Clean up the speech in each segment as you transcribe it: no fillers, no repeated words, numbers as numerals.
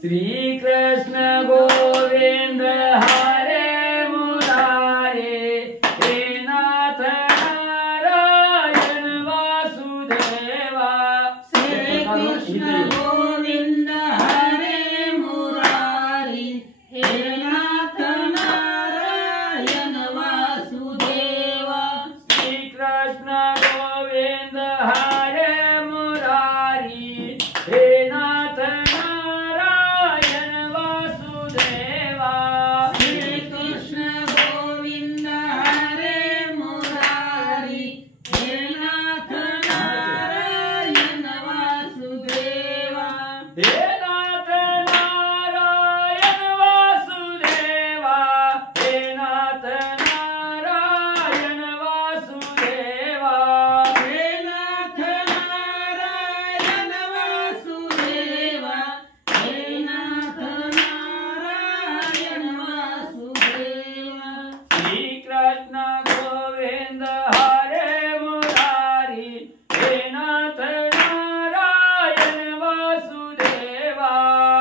श्री कृष्ण गोविंद हरे मुरारे हे नाथ नारायण वासुदेवा। श्री कृष्ण गोविंद हरे मुरारी हे नाथ नारायण वासुदेवा। श्री कृष्ण गोविंद हरे मुरारी हे नाथ नारायण वासुदेवा। श्री कृष्ण गोविंद हरे मुरारी हे नाथ नारायण वासुदेवा। हे नाथ नारायण वासुदेवा। हे नाथ नारायण वासुदेवा। हे नाथ नारायण वासुदेवा। हे नाथ नारायण वासुदेवा। श्री कृष्ण गोविंद हरे मुरारी हे नाथ नारायण वासुदेवा।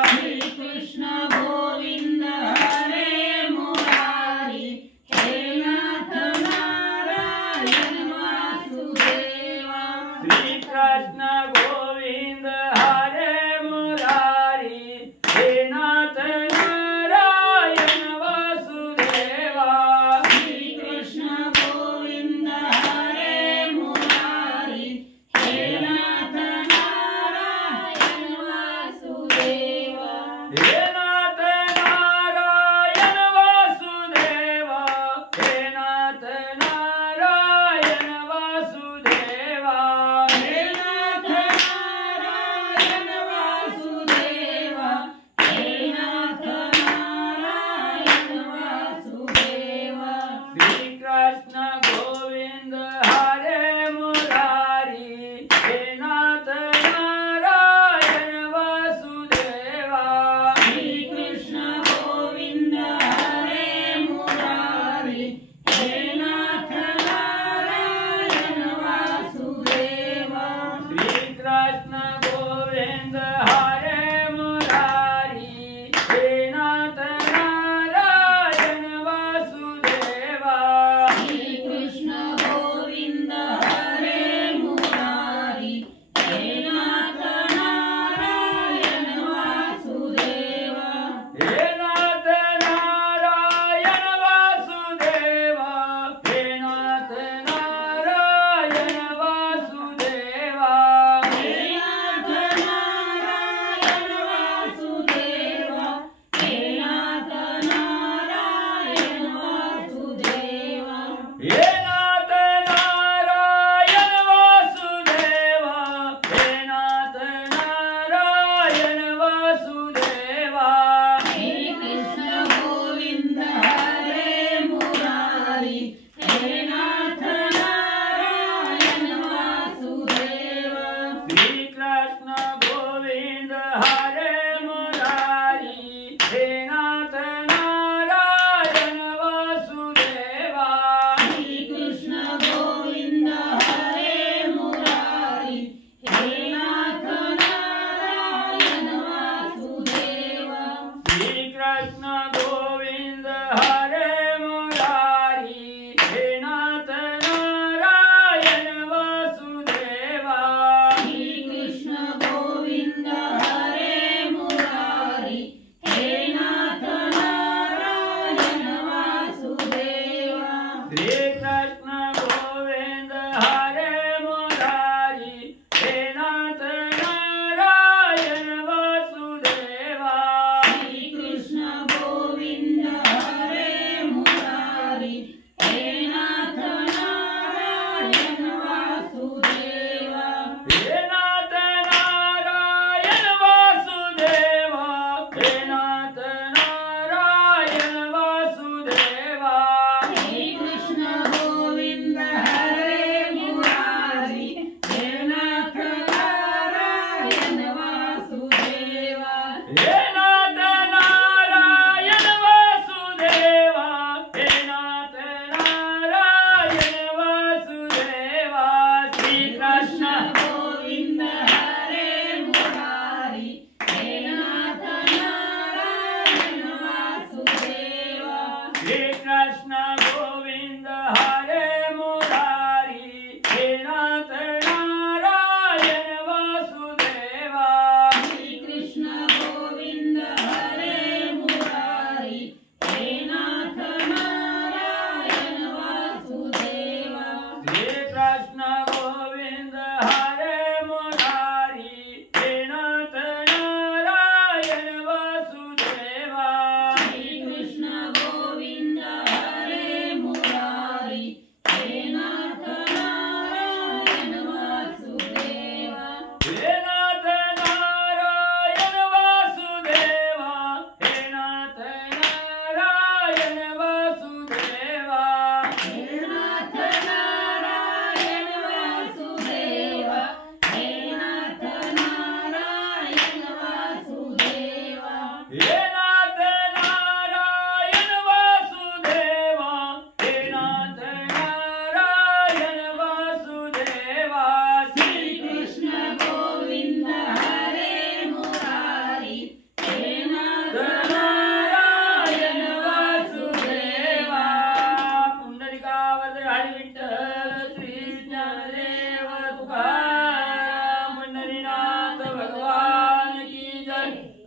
श्री कृष्ण गोविंद हरे मुरारी हे नाथ नारायण वासुदेवा। श्री कृष्ण गोविंद हरे मुरारी हे नाथ नारायण वासुदेवा। श्री कृष्ण गोविंद हरे मुरारी हे नाथ नारायण वासुदेवा। हे नाथ नारायण वासुदेवा। हे नाथ नारायण वासुदेवा। हे नाथ नारायण वासुदेवा। हे नाथ नारायण वासुदेवा। श्री कृष्ण गोविंद हरे मुरारी हे नाथ नारायण वासुदेवा। श्री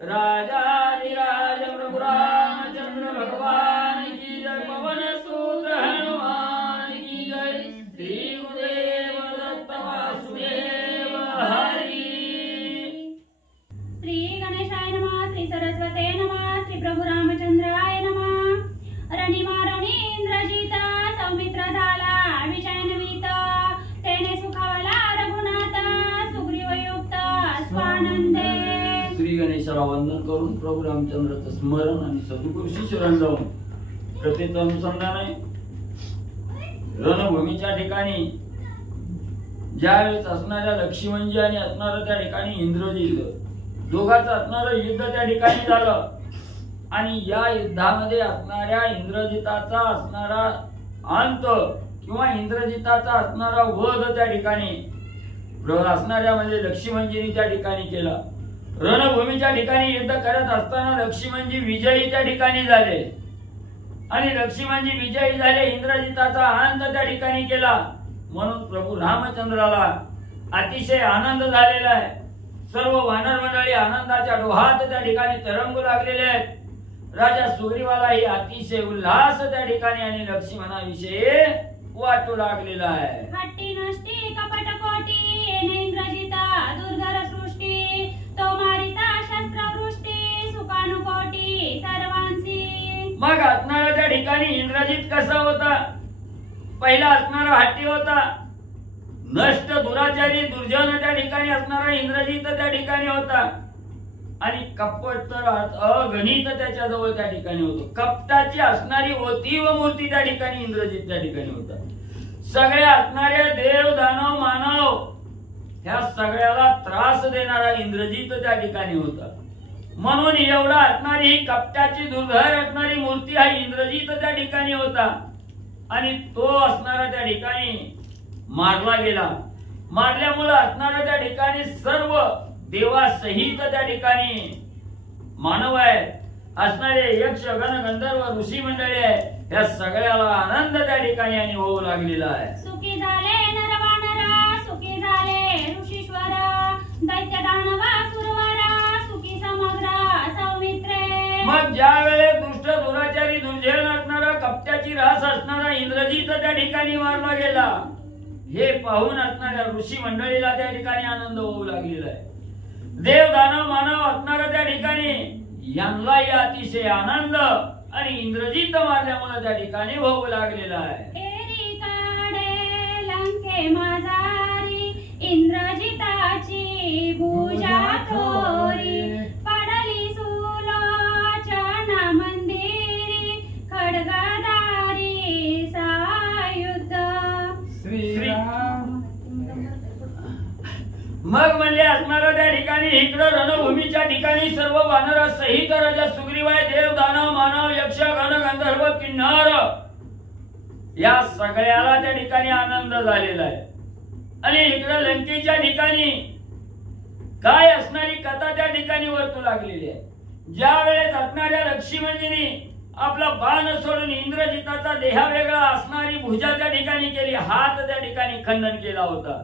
राजाधिराज प्रभु रामचंद्र भगवान की जय। पवन सुत हनुमान की जय। श्री गुरुदेव दत्त वासुदेव हरी। श्री गणेशाय नमः। श्री सरस्वते नमः। श्री प्रभु रामचंद्राय नमः। रणिमारणी इंद्रजित सौमित्र झाला विजयनवित तेने सुखावला रघुनाथ सुग्रीवयुक्त स्वानंदे। श्री गणेशाला वंदन करून प्रभू रामचंद्राचं स्मरण आणि सद्गुरूशी शरण जाऊन कथेचं अनुसंधान आहे। रणभूमीच्या ठिकाणी ज्यावेळेस असणाऱ्या लक्ष्मणजी आणि असणारं त्या ठिकाणी इंद्रजित दोघांचं असणारं युद्ध त्या ठिकाणी झालं आणि या युद्धामध्ये असणाऱ्या इंद्रजिताचा असणारा अंत किंवा इंद्रजिताचा असणारा वध त्या ठिकाणी असणाऱ्या म्हणजे लक्ष्मणजींनी त्या ठिकाणी केला। रणभूमीच्या ठिकाणी युद्ध करत असताना लक्ष्मणजी विजयी त्या ठिकाणी झाले आणि लक्ष्मणजी विजयी झाले, इंद्रजिताचा अंत त्या ठिकाणी केला। म्हणून प्रभू रामचंद्राला अतिशय आनंद झालेला आहे। सर्व वानर मंडळी आनंदाच्या डोहात त्या ठिकाणी तरंगू लागलेले आहेत। राजा सुग्रीवालाही अतिशय उल्हास त्या ठिकाणी आणि लक्ष्मणाविषयी वाटू लागलेला आहे। हट्टी नष्टी कपट कोटी येणे इंद्रजिता दुर्धर सृष्टी तो मारिता शस्त्रवृष्टी सुकानुकोटी सर्वांसी। मग असणारा त्या ठिकाणी इंद्रजित कसा होता? पहिला असणारा हट्टी होता, नष्ट दुराचारी दुर्जन त्या ठिकाणी असणारा इंद्रजित त्या ठिकाणी होता आणि कपट तर अगणित त्याच्या जवळ त्या ठिकाणी होतो। कपटाची असणारी होती व मूर्ती त्या ठिकाणी इंद्रजित त्या ठिकाणी होता। सगळ्या असणाऱ्या देव दानव मानव ह्या सगळ्याला त्रास देणारा इंद्रजित त्या ठिकाणी होता। म्हणून एवढा असणारी ही कपटाची दुर्धर असणारी मूर्ती हा इंद्रजित त्या ठिकाणी होता आणि तो असणारा त्या ठिकाणी मारला गेला। मारल्यामुळे असणारा त्या ठिकाणी सर्व देवासहित त्या ठिकाणी मानव आहे, असणारे यक्ष गण गंधर्व ऋषी मंडळी आहे, या सगळ्याला आनंद त्या ठिकाणी आणि होऊ लागलेला आहे। सुखी झाले नरवानरा सुखी झाले ऋषीश्वर दैत्य दानव सुरवारा सुखी समग्र सौमित्रे। मग ज्या वेळेस दुष्ट दुराचारी दुर्जन असणारा कपट्याची रास असणारा इंद्रजित त्या ठिकाणी मारला गेला, हे पाहून असणाऱ्या ऋषी मंडळीला त्या ठिकाणी आनंद होऊ लागलेला आहे। देव दानव मानव असणारा त्या ठिकाणी यांनाही अतिशय आनंद आणि इंद्रजित मारल्यामुळे त्या ठिकाणी होऊ लागलेला आहे। एरी काढे लंके माजारी इंद्रजिताची भुजा थोरी पडली सुलोचना मंदिरी खड्गधारी सायुध। मग म्हणले असणारा त्या ठिकाणी इकडं रणभूमीच्या ठिकाणी सर्व वानरा सहित राजा सुग्रीवाय देव दानव मानव यक्ष गण गंधर्व किन्नर या सगळ्याला त्या ठिकाणी आनंद झालेला आहे। आणि इकडं लंकेच्या ठिकाणी काय असणारी कथा त्या ठिकाणी वर्तू लागलेली आहे। ज्या वेळेस असणाऱ्या लक्ष्मणजींनी आपला बाण सोडून इंद्रजिताचा देहा वेगळा असणारी भुजा त्या ठिकाणी केली, हात त्या ठिकाणी खंडन केला होता।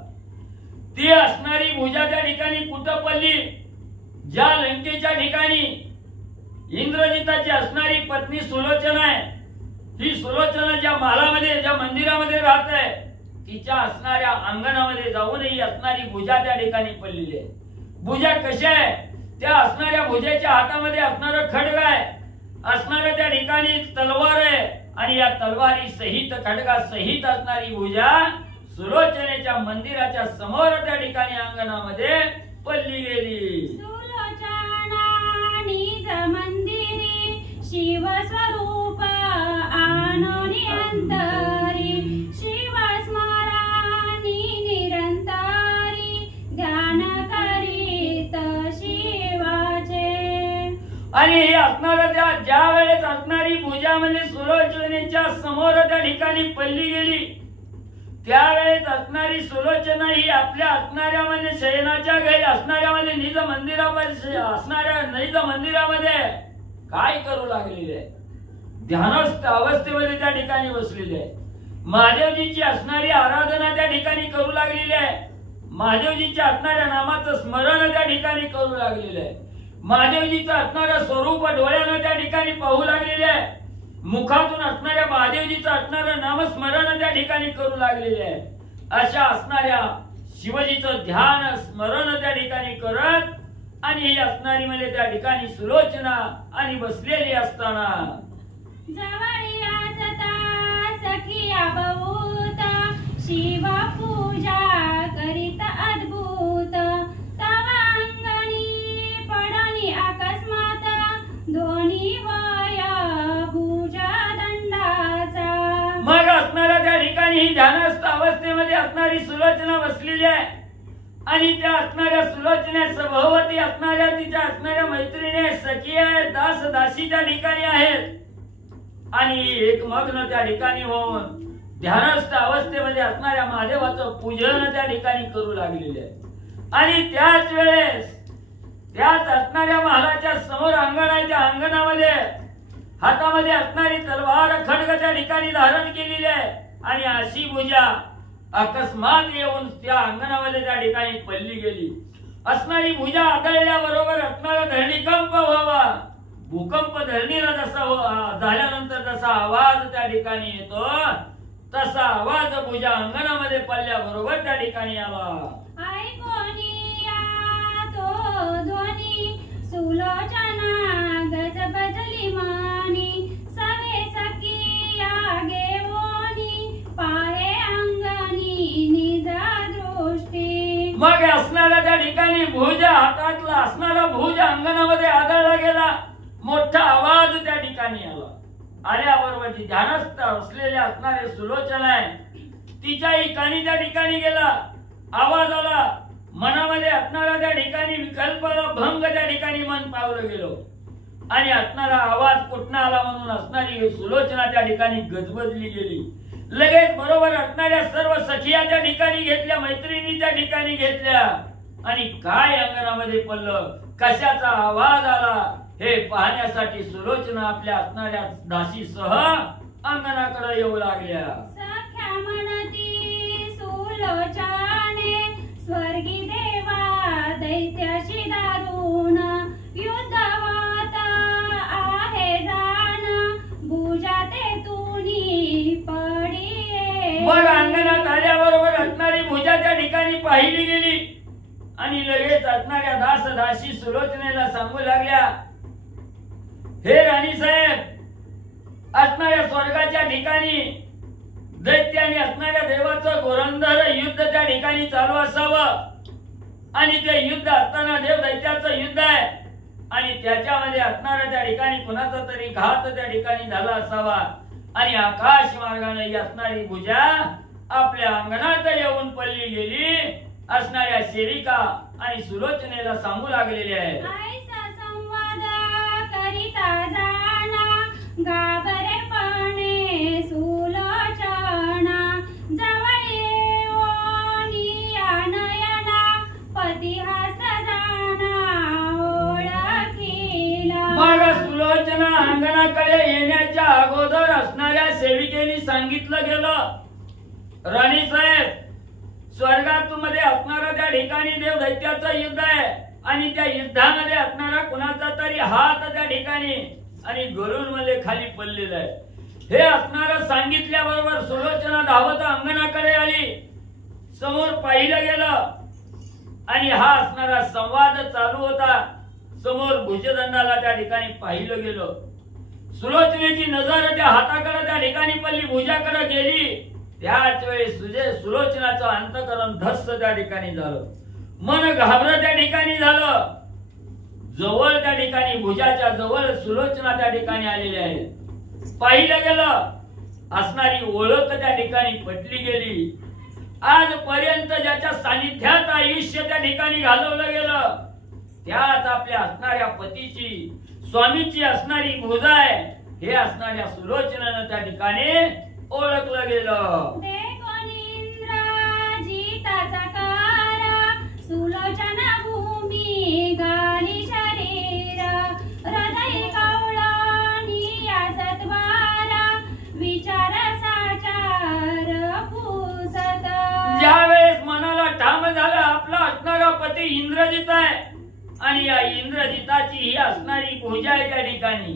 ती असणारी भुजा त्या ठिकाणी कुठं पडली? ज्या लंकेच्या ठिकाणी इंद्रजिताची असणारी पत्नी सुलोचना आहे, ही सुलोचना ज्या महालामध्ये ज्या मंदिरामध्ये राहत आहे तिच्या असणाऱ्या अंगणामध्ये जाऊन ही असणारी भुजा त्या ठिकाणी पडलेली आहे। भुजा कशी आहे? त्या असणाऱ्या भुजेच्या हातामध्ये असणारा खड्ग आहे, असणाऱ्या त्या ठिकाणी तलवार आहे आणि या तलवारी सहित खड्गा सहित असणारी भुजा सुलोचनेच्या मंदिराच्या समोर त्या ठिकाणी अंगणामध्ये पडली गेली। सुलोचना निज मंदिरी शिव स्वरूप आनोनी अंतरी शिव स्मरणी निरंतरी ध्यान करीत शिवाचे। आणि ही असणाऱ्या त्या ज्या वेळेस असणारी भुजा म्हणजे सुलोचनेच्या समोर त्या ठिकाणी पडली गेली, त्यावेळेस असणारी सुलोचना ही आपल्या असणाऱ्या म्हणजे शयनाच्या घरी असणाऱ्या म्हणजे निज मंदिरामध्ये असणाऱ्या निज मंदिरामध्ये काय करू लागलेली आहे? ध्यानस्थ अवस्थेमध्ये त्या ठिकाणी बसलेली आहे। महादेवजीची असणारी आराधना त्या ठिकाणी करू लागलेली आहे। महादेवजीच्या असणाऱ्या नामाचं स्मरण त्या ठिकाणी करू लागलेलं आहे। महादेवजीचं असणारं स्वरूप डोळ्यानं त्या ठिकाणी पाहू लागलेले आहे. मुखातून असणाऱ्या महादेवजीचं असणारं नामस्मरण त्या ठिकाणी करू लागलेले आहे. अशा असणाऱ्या शिवजीचं ध्यान स्मरण त्या ठिकाणी करत आणि ही असणारी म्हणजे त्या ठिकाणी सुलोचना आणि बसलेली असताना जवळी असता सखिया बहुत शिव पूजा करीत अद्भुत तव अंगणी पडणी अकस्मात दोन्ही वय भुजा दंडाचा. मग असणाऱ्या त्या ठिकाणी ही ध्यानस्थ अवस्थेमध्ये असणारी सुलोचना बसलेली आहे आणि त्या असणाऱ्या सुलोचना सभोवती असणाऱ्या तिच्या असणाऱ्या मैत्रिणी सखी आहेत, दास दासी त्या ठिकाणी आहेत आणि एक मग्न त्या ठिकाणी होऊन ध्यानस्थ अवस्थेमध्ये असणाऱ्या महादेवाचं पूजन त्या ठिकाणी करू लागलेले आहे. आणि त्याच वेळेस त्याच असणाऱ्या महालाच्या समोर अंगण आहे. त्या अंगणामध्ये हातामध्ये असणारी तलवार खड्ग त्या ठिकाणी धारण केलेली आहे आणि अशी भुजा अकस्मात येऊन त्या अंगणामध्ये त्या ठिकाणी पडली गेली. असणारी भुजा आदळल्याबरोबर असणारा धरणीकंप व्हावा. भूकंप धरणीला जसा झाल्यानंतर जसा आवाज त्या ठिकाणी येतो तसा आवाज भुजा अंगणामध्ये पडल्याबरोबर त्या ठिकाणी आला. तो ध्वनी सुलोचना गजबजली मानी सवे सखिया घेऊनी पाहे अंगणी निज दृष्टी. मग असणाऱ्या त्या ठिकाणी भुजा हातातला असणारा भुज अंगणामध्ये आदळला गेला. मोठा आवाज त्या ठिकाणी आला. आल्याबरोबर जी ध्यानस्थ असलेल्या असणारे सुलोचना आहे तिच्याही कानी त्या ठिकाणी गेला. आवाज आला. मनामध्ये असणारा त्या ठिकाणी विकल्पाला भंग त्या ठिकाणी मन पावलं गेलो आणि असणारा आवाज कुठनं आला म्हणून असणारी सुलोचना त्या ठिकाणी गजबजली गेली. लगेच बरोबर असणाऱ्या सर्व सखिया त्या ठिकाणी घेतल्या, मैत्रिणी त्या ठिकाणी घेतल्या आणि काय अंगणामध्ये पडलं, कशाचा आवाज आला हे पाहण्यासाठी सुलोचना आपल्या असणाऱ्या दासीसह अंगणाकडे येऊ लागल्या. सख्या म्हणती सुलोचने स्वर्गी देवा दैत्याशी दारुण युद्ध होत आहे जाण भुजा ते तुनी पडिये. मग अंगणात आल्याबरोबर असणारी भुजा त्या ठिकाणी पाहिली गेली आणि लगेच असणाऱ्या दास दासी सुलोचनेला सांगू लागल्या, हे राणी साहेब, असणाऱ्या स्वर्गाच्या ठिकाणी दैत्याने असणाऱ्या देवाचं गोरंदर युद्ध त्या ठिकाणी चालू असावं आणि ते युद्ध असताना देव दैत्याचं युद्ध आहे आणि त्याच्यामध्ये असणाऱ्या त्या ठिकाणी कुणाचा तरी घात त्या ठिकाणी झाला असावा आणि आकाश मार्गाने असणारी भुजा आपल्या अंगणात येऊन पडली गेली. असणाऱ्या सेविका आणि सुलोचनेला सांगू लागलेले आहे, संवाद करिता जाणा घाबरेपणे सुलोचना जवळ येऊनी नयना पतिहस्त जाणा ओळखीला. मग सुलोचना अंगणाकडे येण्याच्या अगोदर असणाऱ्या सेविकेने सांगितलं गेलं, राणी साहेब, स्वर्गात मध्ये असणारा त्या ठिकाणी देव दैत्याचं युद्ध आहे आणि त्या युद्धामध्ये असणारा कुणाचा तरी हात त्या ठिकाणी आणि गरुड मध्ये खाली पडलेला आहे. हे असणारं सांगितल्याबरोबर सुलोचना धावत अंगणाकडे आली. समोर पाहिलं गेलं आणि हा असणारा संवाद चालू होता. समोर भुजदंडाला त्या ठिकाणी पाहिलं गेलं. सुलोचनेची नजर त्या हाताकडे त्या ठिकाणी पडली, भुजाकडे गेली. त्याच वेळी सुलोचनाचं अंतकरण धस्स त्या ठिकाणी झालं. मन घाबरत त्या ठिकाणी झालं. जवळ त्या ठिकाणी भुजाच्या जवळ सुलोचना त्या ठिकाणी आलेली आहे. पाहिलं गेलं असणारी ओळख त्या ठिकाणी पटली गेली. आजपर्यंत ज्याच्या सानिध्यात आयुष्य त्या ठिकाणी घालवलं गेलं त्याच आपल्या असणाऱ्या पतीची स्वामीची असणारी भुजा आहे हे असणाऱ्या सुलोचनेनं त्या ठिकाणी ओळखलं गेलं. सुलोचना भूमी गाली शरीर हृदय कवळणी सत्वार विचार साचार पुसत. ज्यावेळेस मनाला ठाम झालं आपला असणारा पती इंद्रजित आहे आणि या इंद्र इंद्रजिताची ही असणारी भुजा आहे त्या ठिकाणी,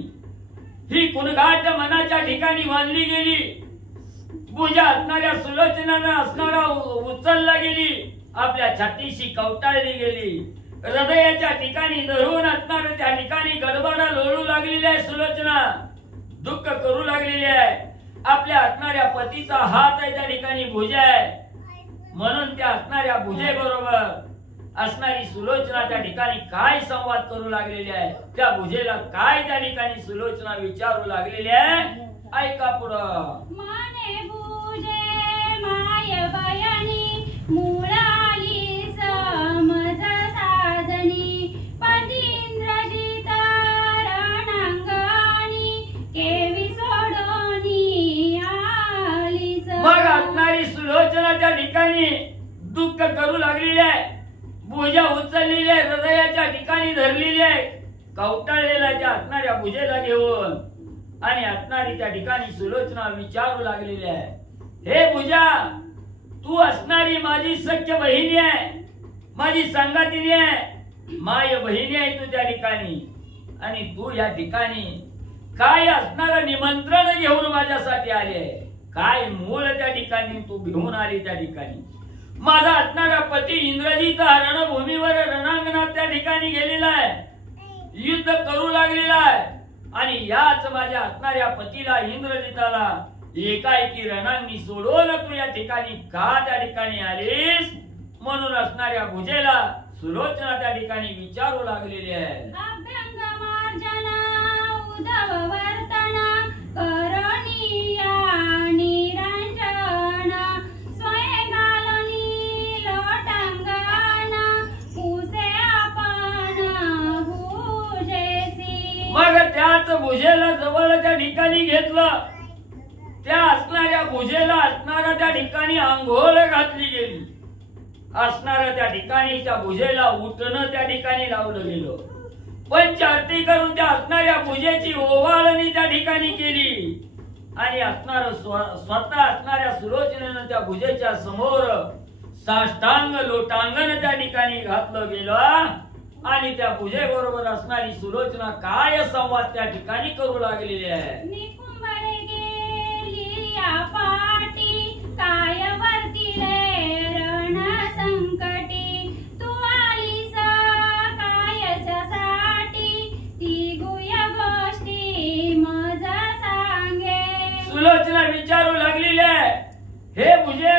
ही कुणघाट मनाच्या ठिकाणी बांधली गेली. भुजा असणाऱ्या सुलोचनानं असणारा उचलला गेली, आपल्या छातीशी कवटाळली गेली. हृदयाच्या ठिकाणी धरून असणार त्या ठिकाणी गडबडा लोळू लागलेली आहे सुलोचना, दुःख करू लागलेली आहे. आपल्या असणाऱ्या पतीचा हात आहे त्या ठिकाणी भुजा आहे, म्हणून त्या असणाऱ्या भुजे बरोबर असणारी सुलोचना त्या ठिकाणी काय संवाद करू लागलेली आहे, त्या भुजेला काय त्या ठिकाणी सुलोचना विचारू लागलेली आहे. ऐका पुढं. माने भुजे माय बयानी मुळाली समज साजनी पतींद्रजित रणांगणी केवी सोडोनी आलीस. मग असणारी सुलोचना त्या ठिकाणी दुःख करू लागलेली आहे, भुजा उचललेली आहे, हृदयाच्या ठिकाणी धरलेली आहे, कवटाळलेला त्या असणाऱ्या भुजेला घेऊन आणि असणारी त्या ठिकाणी सुलोचना विचारू लागलेली आहे. हे भुजा, तू असणारी माझी सख्य बहिणी आहे, माझी संगातिनी आहे, माय बहिणी आहे तू त्या ठिकाणी, आणि तू या ठिकाणी काय असणारं निमंत्रण घेऊन माझ्यासाठी आले, काय मूळ त्या ठिकाणी तू घेऊन आली. त्या ठिकाणी माझा असणारा पती इंद्रजित रणभूमीवर रणांगणात त्या ठिकाणी गेलेला आहे, युद्ध करू लागलेला आहे, आणि याच माझ्या असणाऱ्या पतीला इंद्रजिताला एकाएकी रणांगणी सोडून तू या ठिकाणी का त्या ठिकाणी आलीस, म्हणून असणाऱ्या भुजेला सुलोचना त्या ठिकाणी विचारू लागलेली आहे. अभ्यंग मार्जना उद्धव वर्तना करणीया निरंजन स्वय घालनी लोटांगण पुसे आपण भुजेसी. मग त्याच भुजेला जवळ त्या ठिकाणी घेतलं, त्या असणाऱ्या भुजेला असणाऱ्या त्या ठिकाणी आंघोळ घातली गेली, असणाऱ्या त्या ठिकाणी त्या भुजेला उठणं त्या ठिकाणी लावलं गेलं, पंचारती करून त्या असणाऱ्या भुजेची ओवाळणी त्या ठिकाणी केली, आणि असणार स्वतः असणाऱ्या सुलोचनेनं त्या भुजेच्या समोर साष्टांग लोटांगण त्या ठिकाणी घातलं गेलं, आणि त्या भुजे बरोबर असणारी सुलोचना काय संवाद त्या ठिकाणी करू लागलेली आहे. निकुंभरे गेली या पाटी काय वर्तिले रण संकटी तू आलीस कायच्यासाठी ती गुह्य गोष्टी मज सांगे. सुलोचना विचारू लागलेली आहे, हे भुजे,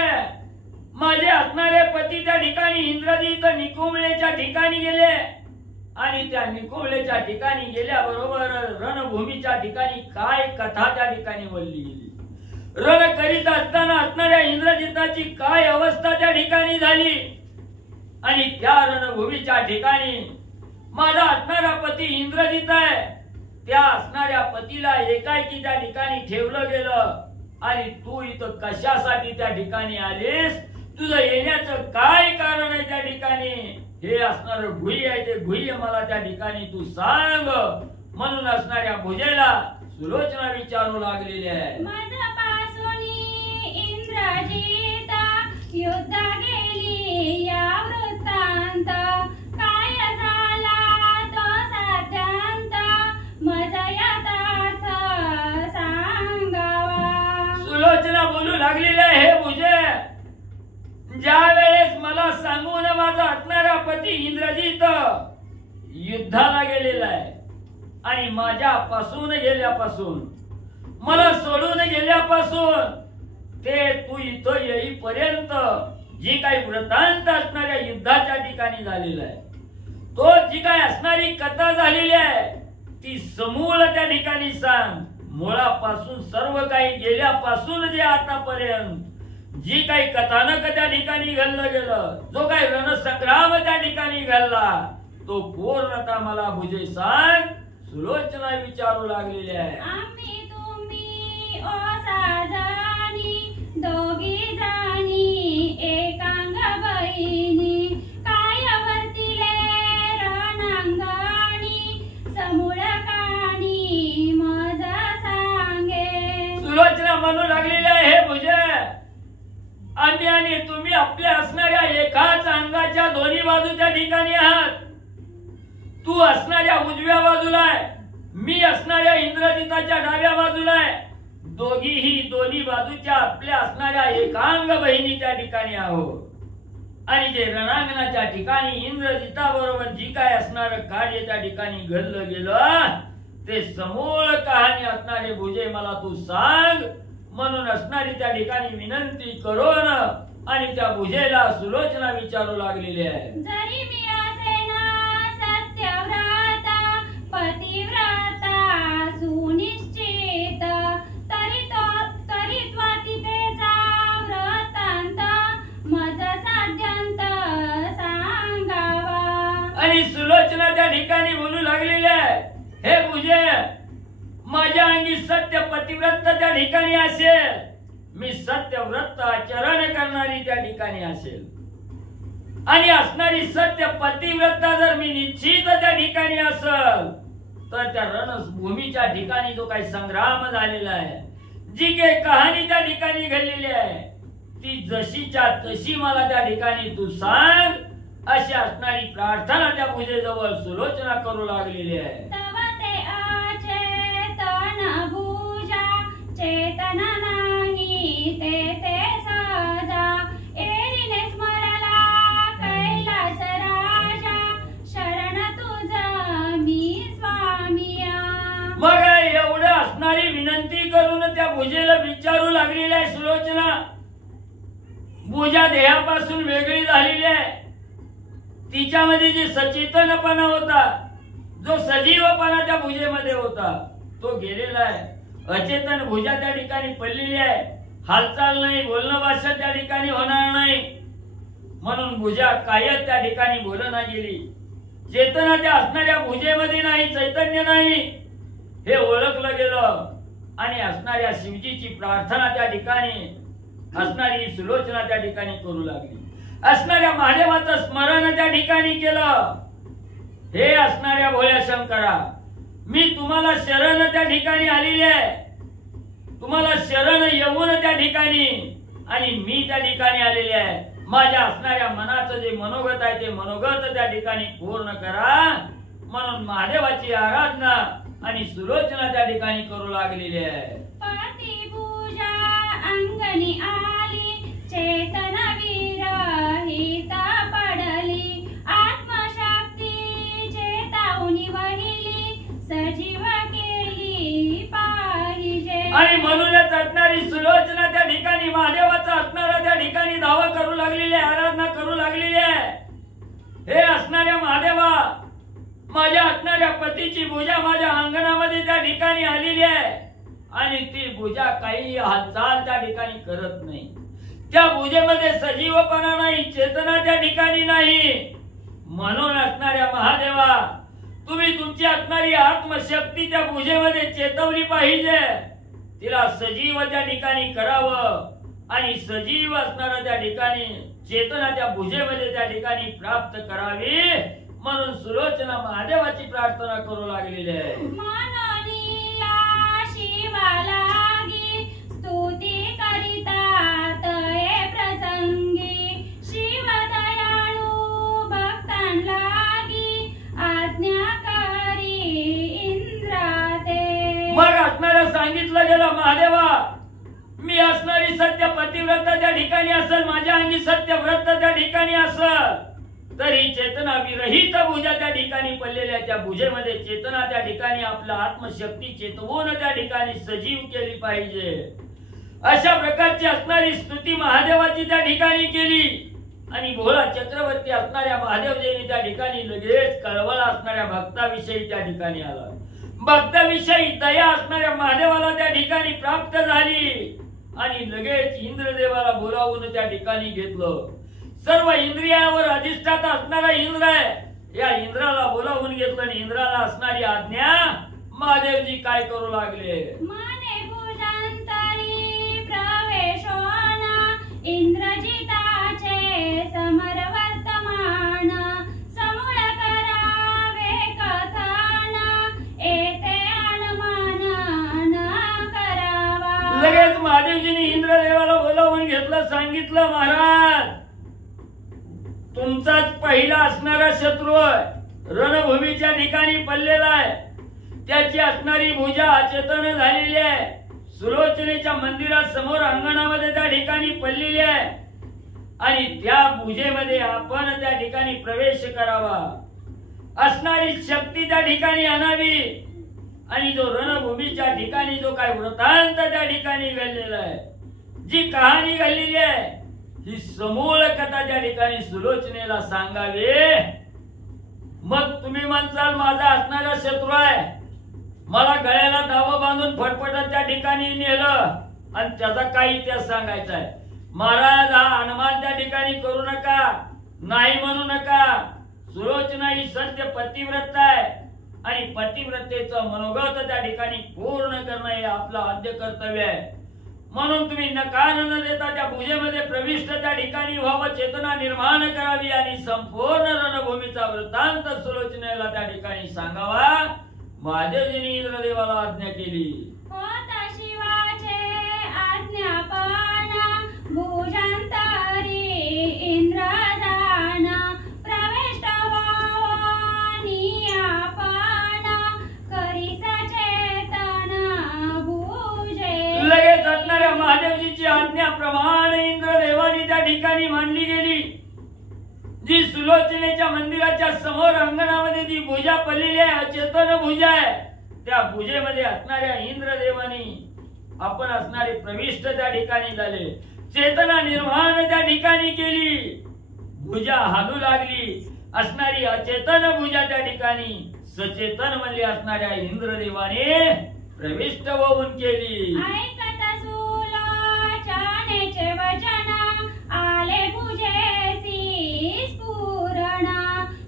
माझे असणारे पती त्या ठिकाणी इंद्रजित निकुंभलेच्या ठिकाणी गेले, आणि त्या निकुंभलेच्या ठिकाणी गेल्याबरोबर रणभूमीच्या ठिकाणी काय कथा त्या ठिकाणी बोलली गेली, रण करीत असताना असणाऱ्या इंद्रजिताची काय अवस्था त्या ठिकाणी झाली, आणि त्या रणभूमीच्या ठिकाणी माझा असणारा पती इंद्रजित आहे, त्या असणाऱ्या पतीला एकाएकी त्या ठिकाणी ठेवलं गेलं, आणि तू इथं कशासाठी त्या ठिकाणी आलीस, तुझं येण्याचं काय कारण आहे त्या ठिकाणी, हे असणार गुह्य आहे, ते गुह्य मला त्या ठिकाणी तू सांग, म्हणून असणाऱ्या भुजेला सुलोचना विचारू लागलेली आहे. माझ्यापासूनी इंद्रजित युद्ध गेली या वृत्तांत काय झाला तो साध्यांत माझा यथार्थ सांगावा. सुलोचना बोलू लागलेली आहे, हे भुजे, ज्या वेळेस मला सांगून माझा असणारा पती इंद्रजित युद्धाला गेलेला आहे, आणि माझ्यापासून गेल्यापासून, मला सोडून गेल्यापासून ते तू इथं येईपर्यंत जी काही वृत्तांत असणाऱ्या युद्धाच्या ठिकाणी झालेला आहे, तो जी काय असणारी कथा झालेली आहे ती समूळ त्या ठिकाणी सांग. मुळापासून सर्व काही गेल्यापासून जे आतापर्यंत जी काही कथानक त्या ठिकाणी घडलं गेलं, जो काही रणसंग्राम त्या ठिकाणी घडला, तो पूर्णतः मला भुजे सांग, सुलोचना विचारू लागलेली आहे. आम्ही तुम्ही ओ साजणी दोघी जणी एकांग बहिणी काय वर्तिले रणांगणी समूळ काणी मज सांगे. सुलोचना म्हणू लागलेली आहे, हे भुजे, आम्ही आणि तुम्ही आपल्या असणाऱ्या एकाच अंगाच्या दोन्ही बाजूच्या ठिकाणी आहात. तू असणाऱ्या उजव्या बाजूला आहे, मी असणाऱ्या इंद्रजिताच्या डाव्या बाजूला आहे. दोघीही दोन्ही बाजूच्या आपल्या असणाऱ्या एकांग बहिणी त्या ठिकाणी आहोत. आणि जे रणांगणाच्या ठिकाणी इंद्रजिताबरोबर जी काय असणार कार्य त्या ठिकाणी घडलं गेलं ते समूळ कहाणी असणारे भुजे मला तू सांग म्हणून असणारी त्या ठिकाणी विनंती करून आणि त्या भुजेला सुलोचना विचारू लागलेली आहे. जरी मी असेना सत्यव्रता पतिव्रता सुनिश्चित तरी त्वतितेचा वृत्तांत मज साध्यंत सांगावा. आणि सुलोचना त्या ठिकाणी बोलू लागलेली आहे, हे भुजे माझ्या अंगी सत्य पतिव्रत त्या ठिकाणी असेल, मी सत्यव्रत आचरण करणारी त्या ठिकाणी असेल. आणि असणारी सत्य पतिव्रता जर मी निश्चित त्या ठिकाणी असेल तर त्या रणभूमीच्या ठिकाणी जो काही संग्राम झालेला आहे, जी काही कहाणी त्या ठिकाणी घडलेली आहे ती जशीच्या तशी मला त्या ठिकाणी तू सांग अशी असणारी प्रार्थना त्या भुजेजवळ सुलोचना करू लागलेली आहे. तव ते अचेतन भुजा चेतना नाही ते सहजा एरिने स्मरला कैलास राजा शरण तुझ मी स्वामिया. मग एवढं असणारी विनंती करून त्या भुजेला विचारू लागलेली आहे सुलोचना. भुजा देहापासून वेगळी झालेली आहे. तिच्यामध्ये जे सचेतनपणा होता, जो सजीवपणा त्या भुजेमध्ये होता तो गेलेला आहे. अचेतन भुजा त्या ठिकाणी पडलेली आहे. हालचाल नाही, बोलणं भाषण त्या ठिकाणी होणार नाही. म्हणून भुजा कायच त्या ठिकाणी बोलना गेली. चेतना त्या असणाऱ्या भुजेमध्ये नाही, चैतन्य नाही हे ओळखलं गेलं. आणि असणाऱ्या शिवजीची प्रार्थना त्या ठिकाणी असणारी सुलोचना त्या ठिकाणी करू लागली. असणाऱ्या महादेवाचं स्मरण त्या ठिकाणी केलं. हे असणाऱ्या भोळ्या शंकरा, मी तुम्हाला शरण त्या ठिकाणी आलेली आहे. तुम्हाला शरण येऊन त्या ठिकाणी आणि मी त्या ठिकाणी आलेले आहे. माझ्या असणाऱ्या मनाचं जे मनोगत आहे ते मनोगत त्या ठिकाणी पूर्ण करा म्हणून महादेवाची आराधना आणि सुलोचना त्या ठिकाणी करू लागलेली आहे. पतिभुजा अंगणी आली चेतन विरहित पडली आत्मशक्ती चेतावणी वहिली सजीव केली पाहिजे. आणि म्हणूनच असणारी सुलोचना त्या ठिकाणी महादेवाचा असणारा त्या ठिकाणी धावा करू लागलेली आहे, आराधना करू लागलेली आहे. हे असणाऱ्या महादेवा, माझ्या असणाऱ्या पतीची भुजा माझ्या अंगणामध्ये त्या ठिकाणी आलेली आहे आणि ती भुजा काही हालचाल त्या ठिकाणी करत नाही. त्या भुजेमध्ये सजीवपणा नाही, चेतना त्या ठिकाणी नाही. म्हणून असणाऱ्या महादेवा, तुम्ही तुमची असणारी आत्मशक्ती त्या भुजेमध्ये चेतवली पाहिजे. तिला सजीव त्या ठिकाणी करावं आणि सजीव असणारा त्या ठिकाणी चेतना त्या भुजेमध्ये त्या ठिकाणी प्राप्त करावी म्हणून सुलोचना महादेवाची प्रार्थना करू लागलेली आहे. मनोनिया शिवालागी स्तुती करिता तये प्रसंगी शिव दयाळू भक्तांलागी आज्ञा करी इंद्राते. मग असणाऱ्या सांगितलं गेलं, महादेवा मी असणारी सत्य पतिव्रता त्या ठिकाणी असेल, माझ्या अंगी सत्य व्रत त्या ठिकाणी असेल तरी चेतना विरहित भुजा त्या ठिकाणी पडलेल्या त्या भुजेमध्ये चेतना त्या ठिकाणी आपला आत्मशक्ती चेतवून त्या ठिकाणी सजीव केली पाहिजे. अशा प्रकारची असणारी स्तुती महादेवाची त्या ठिकाणी केली आणि भोळा चक्रवर्ती असणाऱ्या महादेवजींनी त्या ठिकाणी लगेच कळवळा असणाऱ्या भक्ताविषयी त्या ठिकाणी आला. भक्ताविषयी दया असणाऱ्या महादेवाला त्या ठिकाणी प्राप्त झाली आणि लगेच इंद्रदेवाला बोलावून त्या ठिकाणी घेतलं. सर्व इंद्रियावर अधिष्ठाता असणारा इंद्र आहे, या इंद्राला बोलावून घेतलं आणि इंद्राला असणारी आज्ञा महादेवजी काय करू लागले. मने भुजांतरी प्रवेशोना इंद्रजिताचे समर वर्तमान समूळ करावे कथन येथे अनुमान न करावा. लगेच महादेवजीने इंद्रदेवाला बोलावून घेतलं, सांगितलं महाराज तुमचाच पहिला असणारा शत्रू आहे रणभूमीच्या ठिकाणी पडलेला आहे. त्याची असणारी भुजा अचेतन झालेली आहे. सुलोचनेच्या मंदिरात समोर अंगणामध्ये त्या ठिकाणी पडलेली आहे आणि त्या भुजेमध्ये आपण त्या ठिकाणी प्रवेश करावा. असणारी शक्ती त्या ठिकाणी आणावी आणि जो रणभूमीच्या ठिकाणी जो काय वृत्तांत त्या ठिकाणी घडलेला आहे, जी कहाणी घडलेली आहे, ही समूळ कथा त्या ठिकाणी सुलोचनेला सांगावे. मग तुम्ही म्हणसाल माझा असणारा शत्रू आहे, मला गळ्याला दावा बांधून फटफटत त्या ठिकाणी नेलं आणि त्याचा काही इतिहास सांगायचा आहे. महाराज हा अनुमान त्या ठिकाणी करू नका, नाही म्हणू नका. सुलोचना ही सत्य पतिव्रत आहे आणि पतिव्रतेचं मनोगत त्या ठिकाणी पूर्ण करणं हे आपलं आद्य कर्तव्य आहे. म्हणून तुम्ही नकार न देता त्या भुजेमध्ये प्रविष्ट त्या ठिकाणी व्हावं, चेतना निर्माण करावी आणि संपूर्ण रणभूमीचा वृत्तांत सुलोचनेला त्या ठिकाणी सांगावा. महादेवजींनी इंद्रदेवाला आज्ञा केली. होता शिवाचे आज्ञापन भुजांतरी इंद्रजान प्रविष्ट व्हावनी आपण करी सचेतन भुजे. लगेच असणाऱ्या महादेवजीची आज्ञाप्रमाणे इंद्रदेवानी त्या ठिकाणी मांडली गेली. जी सुलोचनेच्या मंदिराच्या समोर अंगणामध्ये जी भुजा पडलेली आहे, अचेतन भुजा आहे, त्या भुजेमध्ये असणाऱ्या इंद्रदेवानी आपण असणारे प्रविष्ट त्या ठिकाणी झाले. चेतना निर्माण त्या ठिकाणी केली. भुजा हालू लागली. असणारी अचेतन भुजा त्या ठिकाणी सचेतन म्हणली असणाऱ्या इंद्रदेवाने प्रविष्ट होऊन केली. ऐकत सुलोचनेचे वचन आले भुजेसी स्फुरण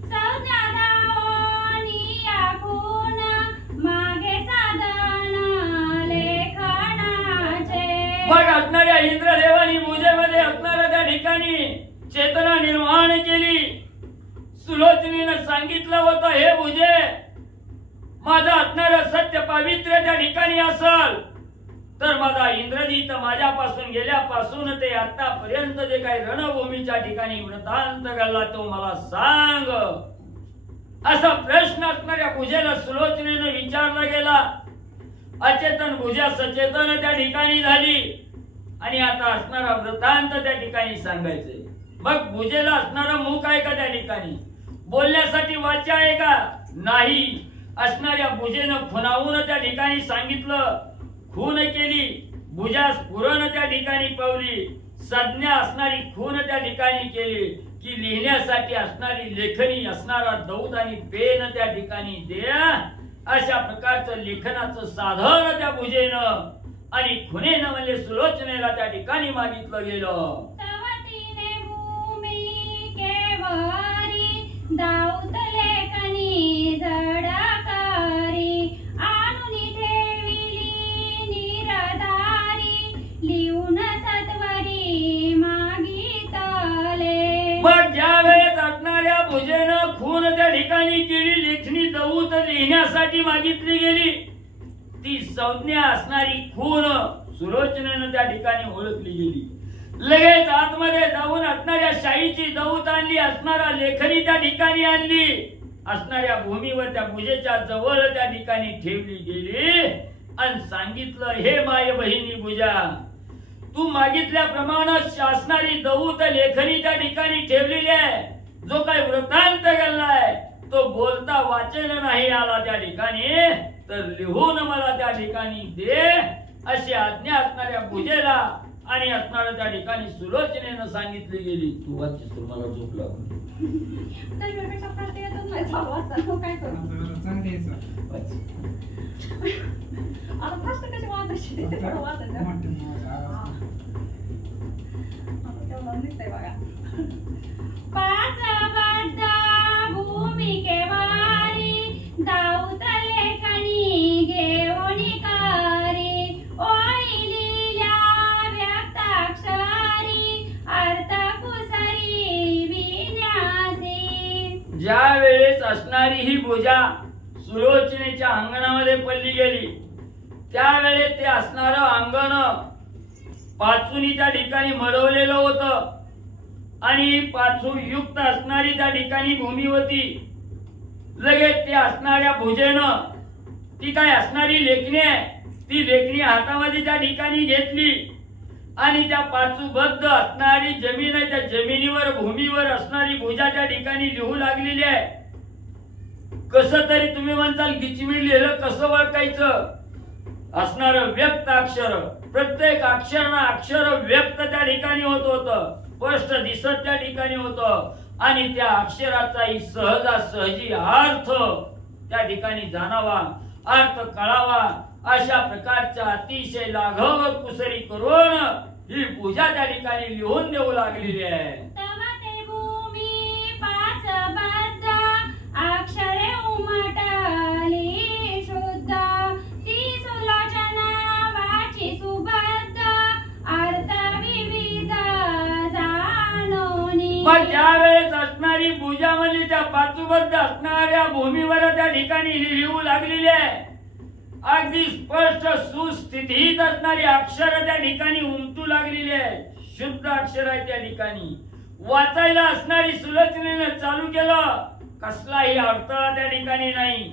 संज्ञा दावोनी आखून मागे साधन लेखनाचे. मग असणाऱ्या इंद्रदेवानी भुजेमध्ये असणाऱ्या त्या ठिकाणी चेतना निर्माण केली. सुलोचनेनं सांगितलं होतं, हे भुजे, माझं असणारं सत्य पावित्र्य त्या ठिकाणी असल तर माझा इंद्रजित माझ्यापासून गेल्यापासून ते आतापर्यंत जे काही रणभूमीच्या ठिकाणी वृत्तांत घडला तो मला सांग. असा प्रश्न असणाऱ्या भुजेला सुलोचनेनं विचारला गेला. अचेतन भुजा सचेतन त्या ठिकाणी झाली आणि आता असणारा वृत्तांत त्या ठिकाणी सांगायचे. मग भुजेला असणारा मुख आहे का त्या ठिकाणी? बोलण्यासाठी वाचा आहे का? नाही. असणाऱ्या भुजेनं खुणावून त्या ठिकाणी सांगितलं, खून केली. भुजा स्फुरण त्या ठिकाणी पावली. संज्ञा असणारी खून त्या ठिकाणी केली की लिहिण्यासाठी असणारी लेखनी, असणारा दौत आणि पेन त्या ठिकाणी द्या. अशा प्रकारचं लेखनाचं साधन त्या भुजेनं आणि खुनेनं म्हणजे सुलोचनेला त्या ठिकाणी मागितलं गेलं. तवतीने भूमी केवरी दाऊत लेखनी जडकरी आणून ठेविली निरधारी लिहून सत्वरी मागितले. मग ज्या वेळेस असणाऱ्या भुजेनं खून त्या ठिकाणी केली, लेखनी दौत लिहिण्यासाठी मागितली गेली, ती संज्ञा असणारी खून सुलोचनेनं त्या ठिकाणी ओळखली गेली. लगेच आतमध्ये जाऊन असणाऱ्या शाहीची दौत आणली, असणारा लेखनी त्या ठिकाणी आणली, असणाऱ्या भूमीवर त्या भुजेच्या जवळ त्या ठिकाणी ठेवली गेली आणि सांगितलं, हे माय बहिणी भुजा, तू मागितल्याप्रमाणे असणारी दौत लेखनी त्या ठिकाणी ठेवलेली आहे. जो काही वृत्तांत घडलाय तो बोलता वाचन नाही आला त्या ठिकाणी, तर लिहून मला त्या ठिकाणी दे. अशी आज्ञा असणाऱ्या भुजेला आणि असणाऱ्या त्या ठिकाणी सुलोचनेनं सांगितली गेली. तू वाचीस तर मला झोप लागून. पाच बद्ध भूमिकेवारी दाऊत लेखनी घेऊनी करी ओळी लिहिल्या व्यक्ताक्षरी अर्थ कुसरी विन्यासी. ज्या वेळेस असणारी ही भुजा सुलोचनेच्या अंगणामध्ये पडली गेली, त्यावेळेस ते असणारं अंगण पाचूनी त्या ठिकाणी मडवलेलं होतं आणि पाचू युक्त असणारी त्या ठिकाणी भूमी होती. लगेच ती असणाऱ्या भुजेनं ती काय असणारी लेखणी आहे ती लेखणी हातामध्ये त्या ठिकाणी घेतली आणि त्या पाचूबद्ध असणारी जमीन आहे त्या जमिनीवर भूमीवर असणारी भुजा त्या ठिकाणी लिहू लागलेली आहे. कसं तरी तुम्ही म्हणताल गिचमीड लिहिलं कसं ओळखायचं? असणार व्यक्त अक्षर प्रत्येक अक्षर व्यक्त त्या ठिकाणी होत होतं स्पष्ट दिसत त्या ठिकाणी होतं आणि त्या अक्षराचाही सहजासहजी अर्थ त्या ठिकाणी जाणावा अर्थ कळावा अशा प्रकारच्या अतिशय लाघव कुसरी करून ही पूजा त्या ठिकाणी लिहून देऊ लागलेली आहे. तवा ते भूमी पाचबद्ध अक्षरे उमटली शुद्ध ती सुलोचना वाची सुबद्ध अर्थ विविध जाणोनी. मग ज्या वेळेस असणारी पूजा म्हणजे त्या पाचूबद्ध असणाऱ्या भूमीवर त्या ठिकाणी लिहू लागलेली आहे अगदी स्पष्ट सुस्थितीत असणारी अक्षर त्या ठिकाणी उमटू लागलेली आहे. शुद्ध अक्षर आहे त्या ठिकाणी वाचायला असणारी सुलोचनेने चालू केलं कसलाही अडथळा त्या ठिकाणी नाही.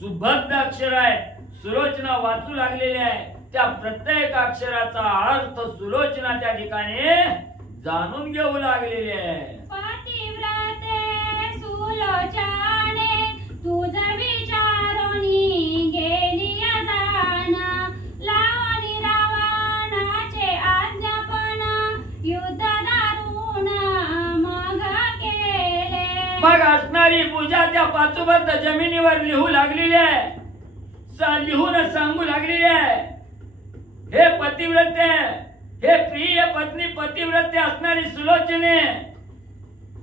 सुबद्ध अक्षर आहे सुलोचना वाचू लागलेली आहे त्या प्रत्येक अक्षराचा अर्थ सुलोचना त्या ठिकाणी जाणून घेऊ लागलेली आहे. पतिव्रते सुलोचने तुझा विचारोनी गेली जाण लावणी रावणाचे आज्ञापन युद्ध दारुण मग केले. मग असणारी पूजा त्या पाचूबद्ध जमिनीवर लिहू लागलेली आहे लिहून सांगू लागलेली आहे हे पतिव्रते हे प्रिय पत्नी पतिव्रते असणारी सुलोचने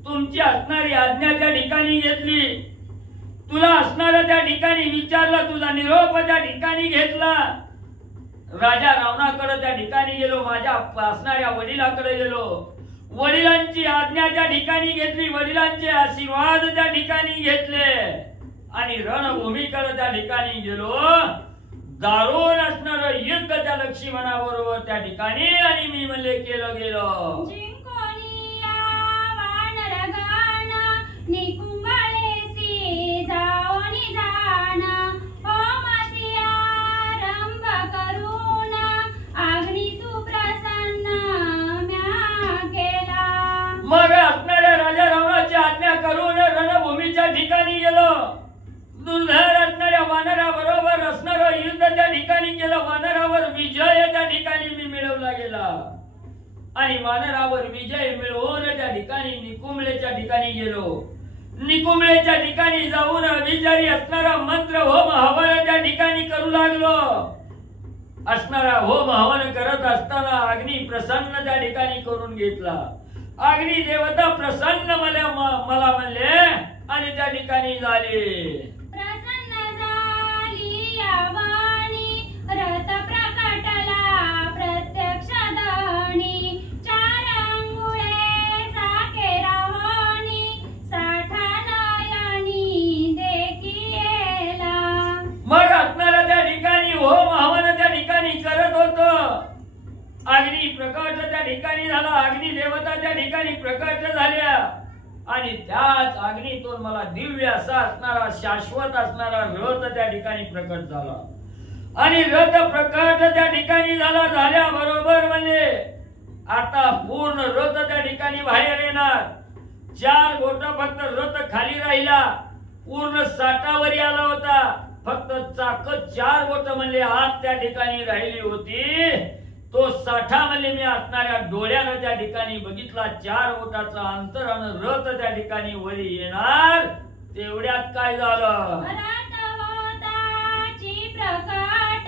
तुमची असणारी आज्ञा त्या ठिकाणी घेतली तुला असणारा त्या ठिकाणी विचारलं तुझा निरोप त्या ठिकाणी घेतला राजा रावणाकडे त्या ठिकाणी गेलो माझ्या असणाऱ्या वडिलाकडे गेलो वडिलांची आज्ञा त्या ठिकाणी घेतली वडिलांचे आशीर्वाद त्या ठिकाणी घेतले आणि रणभूमीकडे त्या ठिकाणी गेलो दारुण असणार युद्ध त्या लक्ष्मणाबरोबर त्या ठिकाणी आणि मी म्हणले केलं गेलं. जिंकोनिया वानरगण निकुंभलेसी जाओनी जाण होमसिया आरंभ करून अग्नी सुप्रसन्न म्या केला. मग असणाऱ्या राजा रावणाची आज्ञा करून रणभूमीच्या ठिकाणी गेलो दुर्धर असणाऱ्या वानराबरोबर असणारं युद्ध त्या ठिकाणी केलं वानरावर विजय त्या ठिकाणी मी मिळवला गेला आणि वानरावर विजय मिळवून त्या ठिकाणी निकुंभलेच्या ठिकाणी गेलो निकुंभलेच्या ठिकाणी जाऊन विचारी असणारा मंत्र होम हवन त्या ठिकाणी करू लागलो असणारा होम हवन करत असताना अग्नी प्रसन्न त्या ठिकाणी करून घेतला अग्नी देवता प्रसन्न मला म्हणले आणि त्या ठिकाणी झाले प्रसन्न झाली यावानी रथ प्रकटला प्रत्यक्ष धनी चार अंगुळे चाके रावणी 60 नयनी देखिएला. मग असणारा त्या ठिकाणी होम हवन त्या ठिकाणी करत होतो अग्नी प्रकट त्या ठिकाणी झाला अग्नी देवता त्या ठिकाणी प्रकट झाल्या आणि त्याच अग्नीतून मला दिव्य असा असणारा शाश्वत असणारा रथ त्या ठिकाणी प्रकट झाला आणि रथ प्रकट त्या ठिकाणी झाला झाल्याबरोबर म्हणजे आता पूर्ण रथ त्या ठिकाणी बाहेर येणार 4 बोट फक्त रथ खाली राहिला पूर्ण साठावरी आला होता फक्त चाक 4 बोट म्हणजे आत त्या ठिकाणी राहिली होती तो साठा म्हणजे मी असणाऱ्या डोळ्यानं त्या ठिकाणी बघितला 4 बोटाचा अंतर आणि रथ त्या ठिकाणी वरी येणार तेवढ्यात काय झालं रथ होताची प्रकट